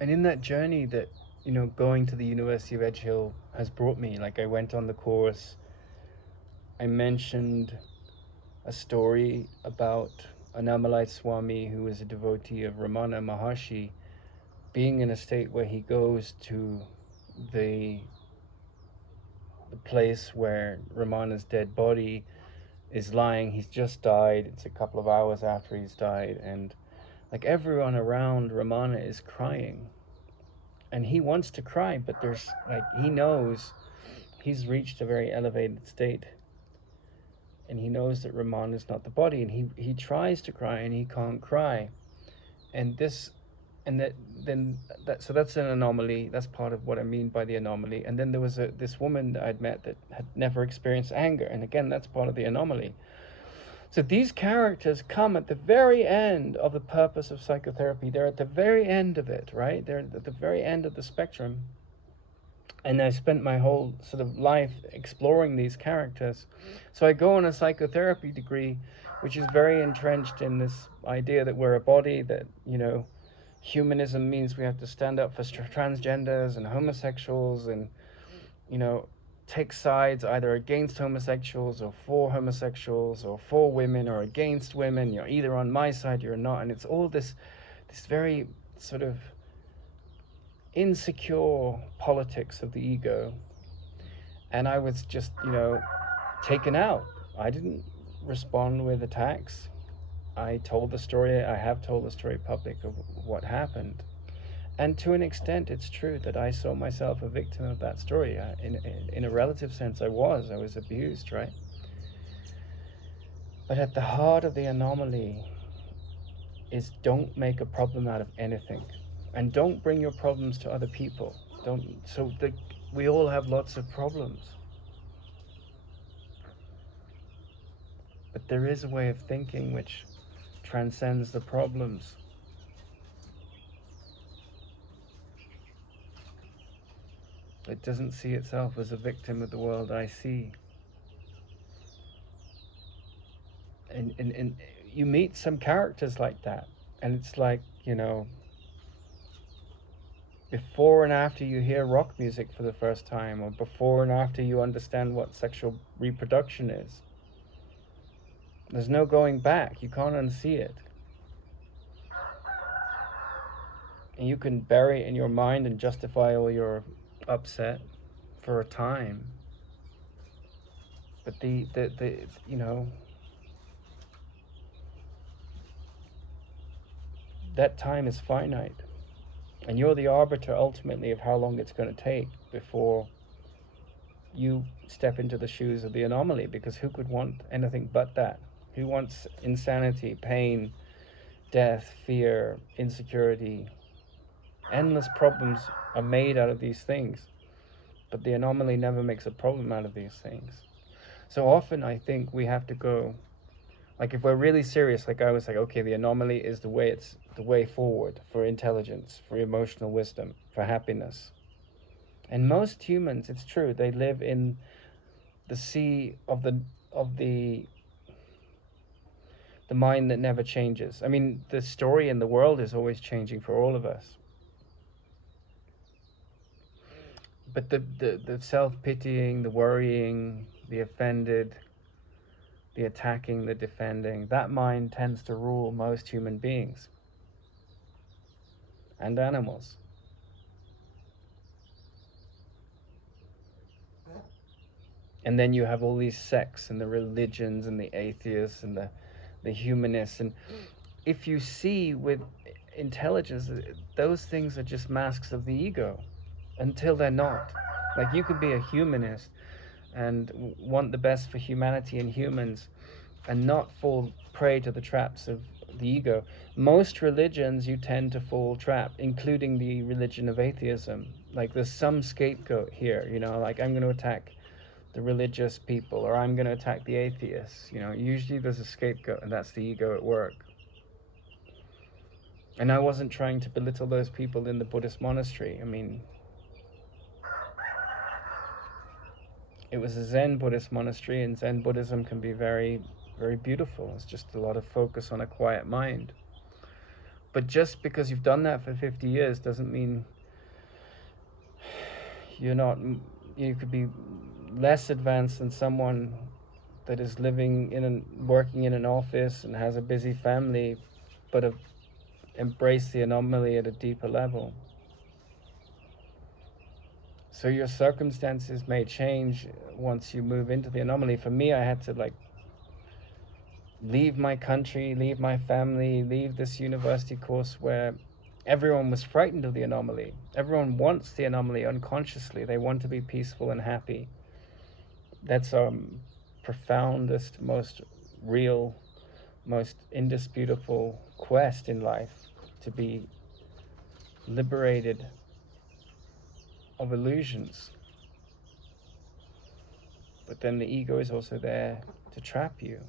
And in that journey that, going to the University of Edge Hill has brought me, like I went on the course, I mentioned a story about Annamalai Swami, who was a devotee of Ramana Maharshi, being in a state where he goes to the the place where Ramana's dead body is lying. He's just died. It's a couple of hours after he's died, and like everyone around Ramana is crying, and he wants to cry, but there's like he knows he's reached a very elevated state, and he knows that Ramana is not the body, and he tries to cry and he can't cry, and this and that then that so that's an anomaly. That's part of what I mean by the anomaly. And then there was this woman that I'd met that had never experienced anger, and again that's part of the anomaly. So these characters come at the very end of the purpose of psychotherapy. They're at the very end of it, right? They're at the very end of the spectrum. And I spent my whole sort of life exploring these characters. So I go on a psychotherapy degree, which is very entrenched in this idea that we're a body, that, humanism means we have to stand up for transgenders and homosexuals and, take sides either against homosexuals or for homosexuals or for women or against women. You're either on my side, you're not. And it's all this very sort of insecure politics of the ego. And I was just, taken out. I didn't respond with attacks. I told the story, I have told the story public of what happened. And to an extent, it's true that I saw myself a victim of that story. In a relative sense, I was abused, right? But at the heart of the anomaly is don't make a problem out of anything. And don't bring your problems to other people. We all have lots of problems. But there is a way of thinking which transcends the problems. It doesn't see itself as a victim of the world I see. And you meet some characters like that, and it's like, before and after you hear rock music for the first time, or before and after you understand what sexual reproduction is. There's no going back. You can't unsee it. And you can bury it in your mind and justify all your upset for a time. But the that time is finite. And you're the arbiter ultimately of how long it's going to take before you step into the shoes of the anomaly, because who could want anything but that? Who wants insanity, pain, death, fear, insecurity? Endless problems are made out of these things, but the anomaly never makes a problem out of these things. So often I think we have to go, like if we're really serious, like I was like, okay, the anomaly is the way forward for intelligence, for emotional wisdom, for happiness. And most humans, it's true, they live in the sea of the mind that never changes. I mean, the story in the world is always changing for all of us. But the self-pitying, the worrying, the offended, the attacking, the defending, that mind tends to rule most human beings and animals. And then you have all these sects and the religions and the atheists and the humanists. And if you see with intelligence, those things are just masks of the ego until they're not. Like you could be a humanist and want the best for humanity and humans and not fall prey to the traps of the ego. Most religions you tend to fall trap, including the religion of atheism. Like there's some scapegoat here, like I'm going to attack the religious people, or I'm going to attack the atheists. Usually there's a scapegoat, and that's the ego at work. And I wasn't trying to belittle those people in the Buddhist monastery. I mean, it was a Zen Buddhist monastery, and Zen Buddhism can be very, very beautiful. It's just a lot of focus on a quiet mind. But just because you've done that for 50 years doesn't mean you're not, you could be less advanced than someone that is living in and working in an office and has a busy family, but have embraced the anomaly at a deeper level. So your circumstances may change once you move into the anomaly. For me, I had to like leave my country, leave my family, leave this university course where everyone was frightened of the anomaly. Everyone wants the anomaly unconsciously. They want to be peaceful and happy. That's our profoundest, most real, most indisputable quest in life, to be liberated of illusions. But then the ego is also there to trap you.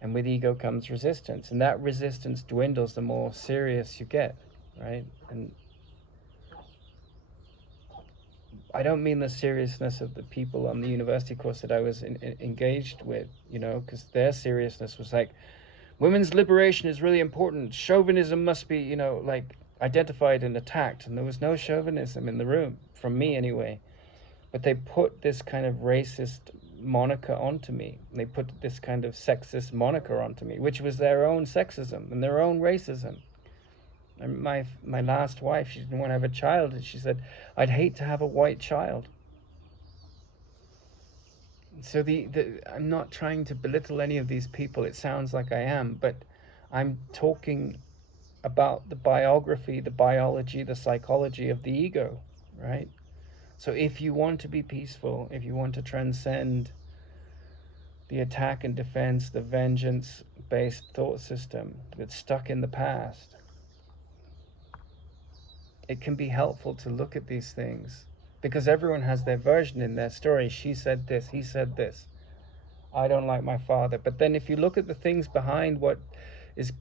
And with ego comes resistance, and that resistance dwindles the more serious you get, right? And I don't mean the seriousness of the people on the university course that I was engaged with, you know, because their seriousness was like, women's liberation is really important. Chauvinism must be, you know, like identified and attacked. And there was no chauvinism in the room, from me anyway. But they put this kind of racist moniker onto me. They put this kind of sexist moniker onto me, which was their own sexism and their own racism. And my last wife, she didn't want to have a child, and she said, I'd hate to have a white child. So I'm not trying to belittle any of these people. It sounds like I am, but I'm talking about the biography, the biology, the psychology of the ego, right? So if you want to be peaceful, if you want to transcend the attack and defense, the vengeance-based thought system that's stuck in the past, it can be helpful to look at these things, because everyone has their version in their story. She said this, he said this. I don't like my father. But then if you look at the things behind what is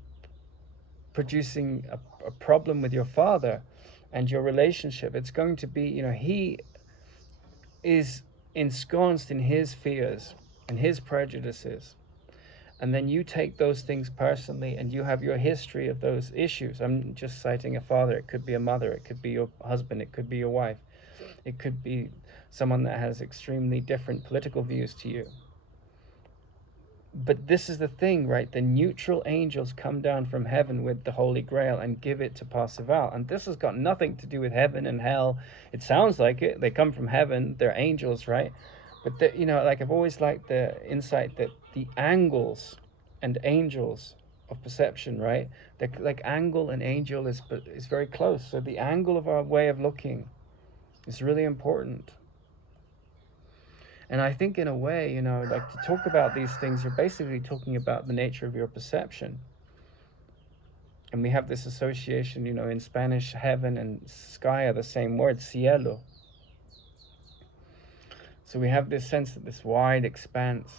producing a problem with your father and your relationship, it's going to be, you know, he is ensconced in his fears and his prejudices. And then you take those things personally, and you have your history of those issues. I'm just citing a father. It could be a mother. It could be your husband. It could be your wife. It could be someone that has extremely different political views to you. But this is the thing, right? The neutral angels come down from heaven with the Holy Grail and give it to Parzival. And this has got nothing to do with heaven and hell. It sounds like it. They come from heaven. They're angels, right? But, you know, like I've always liked the insight that the angles and angels of perception, right? They're like angle and angel is very close. So the angle of our way of looking is really important. And I think in a way, you know, like to talk about these things, you're basically talking about the nature of your perception. And we have this association, you know, in Spanish, heaven and sky are the same word, cielo. So we have this sense that this wide expanse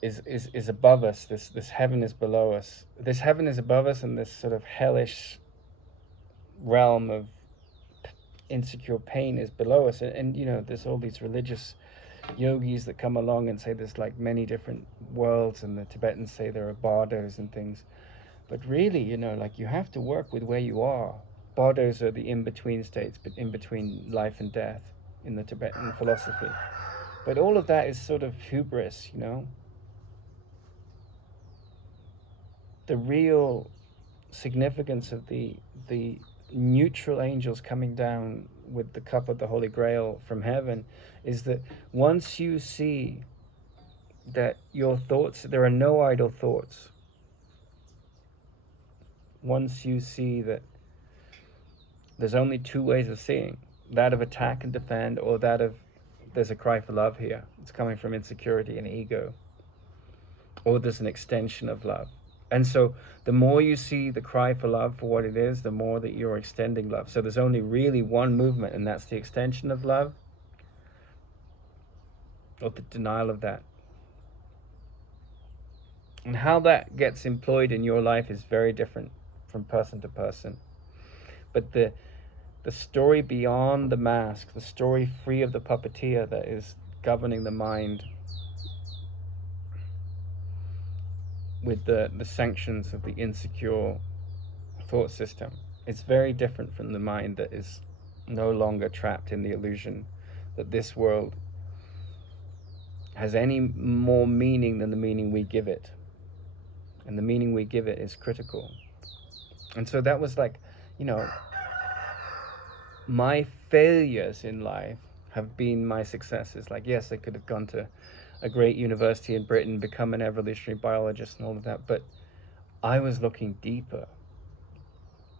is above us. This heaven is below us. This heaven is above us, and this sort of hellish realm of insecure pain is below us. And you know, there's all these religious yogis that come along and say there's like many different worlds, and the Tibetans say there are bardos and things. But really, you know, like you have to work with where you are. Bardos are the in-between states, but in between life and death in the Tibetan philosophy. But all of that is sort of hubris, you know. The real significance of the neutral angels coming down with the cup of the Holy Grail from heaven is that once you see that your thoughts, there are no idle thoughts, once you see that there's only two ways of seeing, that of attack and defend, or that of there's a cry for love here, it's coming from insecurity and ego, or there's an extension of love. And so the more you see the cry for love for what it is, the more that you're extending love. So there's only really one movement, and that's the extension of love, or the denial of that. And how that gets employed in your life is very different from person to person. But the story beyond the mask, the story free of the puppeteer that is governing the mind, with the sanctions of the insecure thought system. It's very different from the mind that is no longer trapped in the illusion that this world has any more meaning than the meaning we give it. And the meaning we give it is critical. And so that was like, you know, my failures in life have been my successes. Like, yes, I could have gone to a great university in Britain, become an evolutionary biologist and all of that, but I was looking deeper.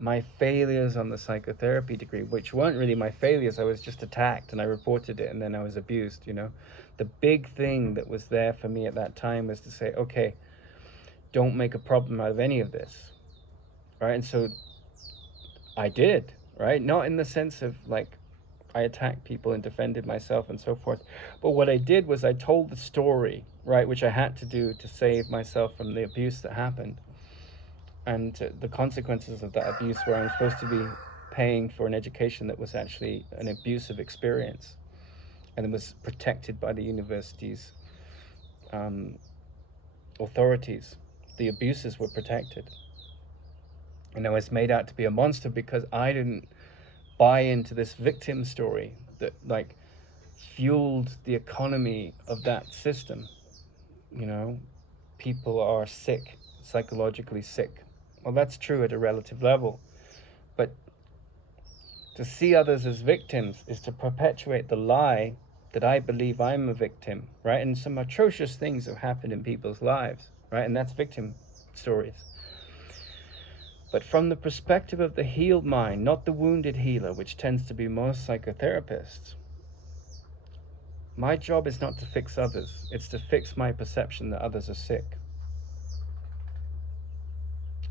My failures on the psychotherapy degree, which weren't really my failures, I was just attacked and I reported it and then I was abused, you know. The big thing that was there for me at that time was to say, okay, don't make a problem out of any of this, right? And so I did, right? Not in the sense of like I attacked people and defended myself and so forth, but what I did was I told the story, right, which I had to do to save myself from the abuse that happened. And the consequences of that abuse, where I'm supposed to be paying for an education that was actually an abusive experience and it was protected by the university's authorities. The abuses were protected. And I was made out to be a monster because I didn't buy into this victim story that like fueled the economy of that system. You know, people are sick, psychologically sick. Well, that's true at a relative level, but to see others as victims is to perpetuate the lie that I believe I'm a victim, right? And some atrocious things have happened in people's lives, right? And that's victim stories. But from the perspective of the healed mind, not the wounded healer, which tends to be most psychotherapists, my job is not to fix others, it's to fix my perception that others are sick.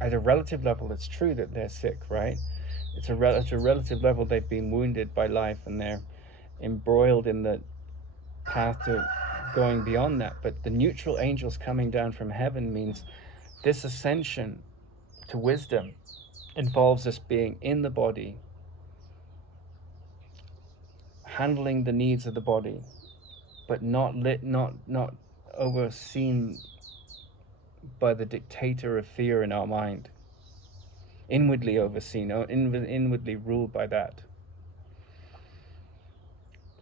At a relative level, it's true that they're sick, right? At a relative level, they've been wounded by life and they're embroiled in the path to going beyond that. But the neutral angels coming down from heaven means this ascension to wisdom involves us being in the body, handling the needs of the body, but not overseen by the dictator of fear in our mind. Inwardly overseen, or inwardly ruled by that.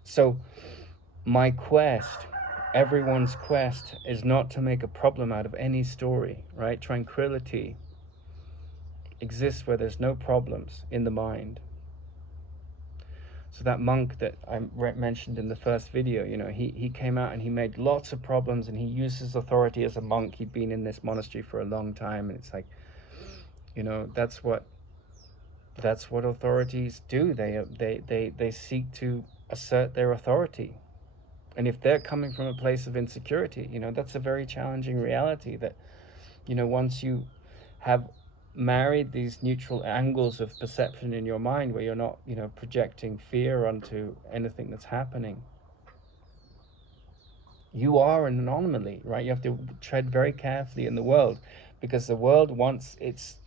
So my quest, everyone's quest, is not to make a problem out of any story, right? Tranquility exists where there's no problems in the mind. So that monk that I mentioned in the first video, you know, he came out and he made lots of problems and he used his authority as a monk. He'd been in this monastery for a long time, and it's like, you know, that's what authorities do. They seek to assert their authority. And if they're coming from a place of insecurity, you know, that's a very challenging reality that, you know, once you have married these neutral angles of perception in your mind where you're not, you know, projecting fear onto anything that's happening, you are an anomaly, right? You have to tread very carefully in the world because the world wants its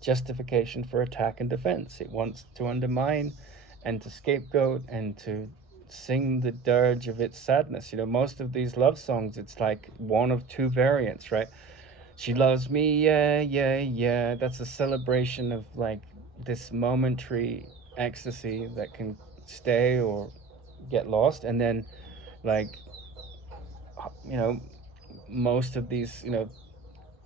justification for attack and defense. It wants to undermine and to scapegoat and to sing the dirge of its sadness. You know, most of these love songs, it's like one of two variants, right? She loves me, yeah, yeah, yeah. That's a celebration of like this momentary ecstasy that can stay or get lost. And then, like, you know, most of these, you know,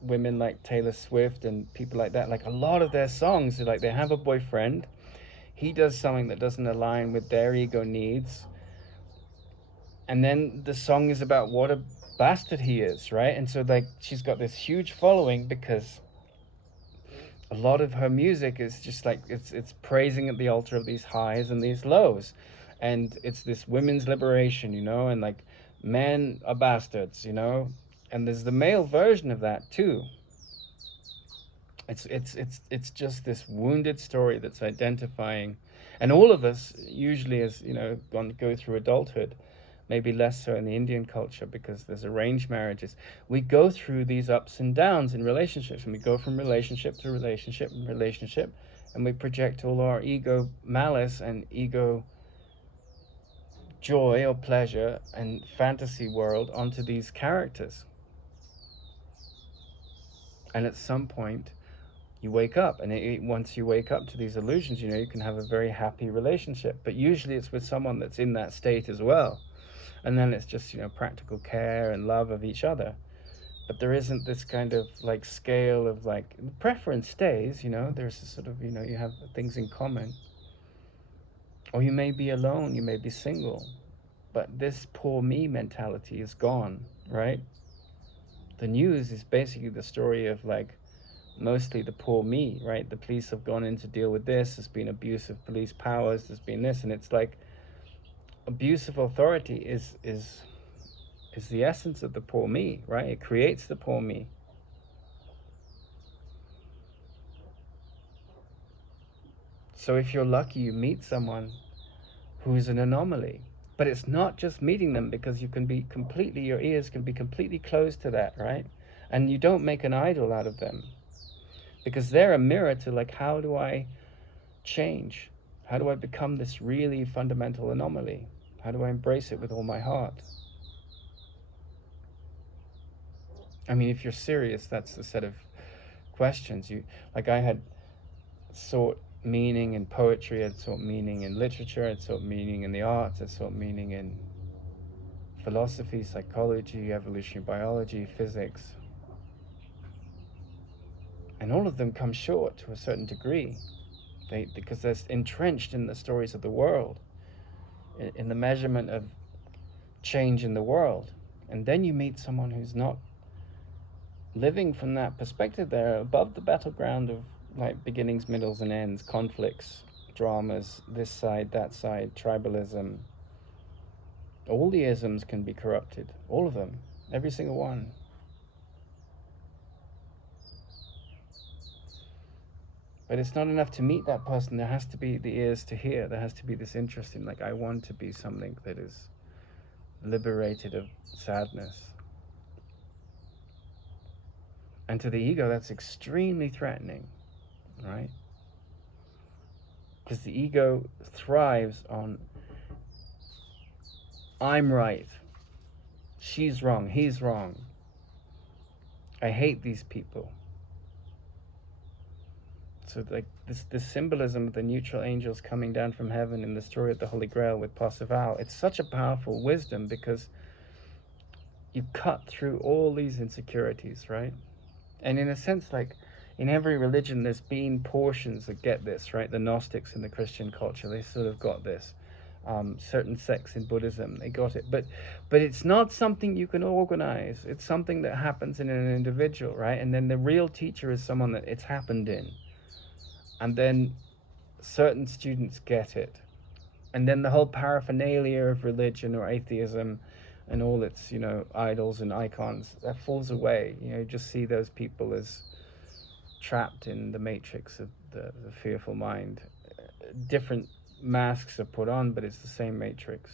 women like Taylor Swift and people like that, like a lot of their songs are like they have a boyfriend, he does something that doesn't align with their ego needs, and then the song is about what a bastard he is, right? And so like she's got this huge following because a lot of her music is just like it's praising at the altar of these highs and these lows, and it's this women's liberation, you know, and like men are bastards, you know, and there's the male version of that too. It's just this wounded story that's identifying, and all of us usually, as you know, go through adulthood, maybe less so in the Indian culture because there's arranged marriages. We go through these ups and downs in relationships, and we go from relationship to relationship and relationship, and we project all our ego malice and ego joy or pleasure and fantasy world onto these characters. And at some point, you wake up, and once you wake up to these illusions, you can have a very happy relationship. But usually it's with someone that's in that state as well. And then it's just, practical care and love of each other. But there isn't this kind of like scale of like preference stays, there's a sort of, you have things in common. Or you may be alone, you may be single, but this poor me mentality is gone, right? The news is basically the story of like mostly the poor me, right? The police have gone in to deal with this, there's been abuse of police powers, there's been this, and it's like abuse of authority is the essence of the poor me, right? It creates the poor me. So if you're lucky, you meet someone who's an anomaly. But it's not just meeting them, because your ears can be completely closed to that, right? And you don't make an idol out of them, because they're a mirror to like, how do I change? How do I become this really fundamental anomaly? How do I embrace it with all my heart? I mean, if you're serious, that's the set of questions. I had sought meaning in poetry, I'd sought meaning in literature, I'd sought meaning in the arts, I'd sought meaning in philosophy, psychology, evolutionary biology, physics. And all of them come short to a certain degree, because they're entrenched in the stories of the world, in the measurement of change in the world. And then you meet someone who's not living from that perspective. They're above the battleground of like beginnings, middles, and ends, conflicts, dramas, this side, that side, tribalism. All the isms can be corrupted, all of them, every single one. But it's not enough to meet that person. There has to be the ears to hear. There has to be this interest in, like, I want to be something that is liberated of sadness. And to the ego, that's extremely threatening, right? Because the ego thrives on, I'm right, she's wrong, he's wrong, I hate these people. So like this symbolism of the neutral angels coming down from heaven in the story of the Holy Grail with Parzival, it's such a powerful wisdom, because you cut through all these insecurities, right? And in a sense, like in every religion, there's been portions that get this, right? The Gnostics in the Christian culture, they sort of got this. Certain sects in Buddhism, they got it. But it's not something you can organize. It's something that happens in an individual, right? And then the real teacher is someone that it's happened in. And then certain students get it. And then the whole paraphernalia of religion or atheism and all its, idols and icons, that falls away. You just see those people as trapped in the matrix of the fearful mind. Different masks are put on, but it's the same matrix.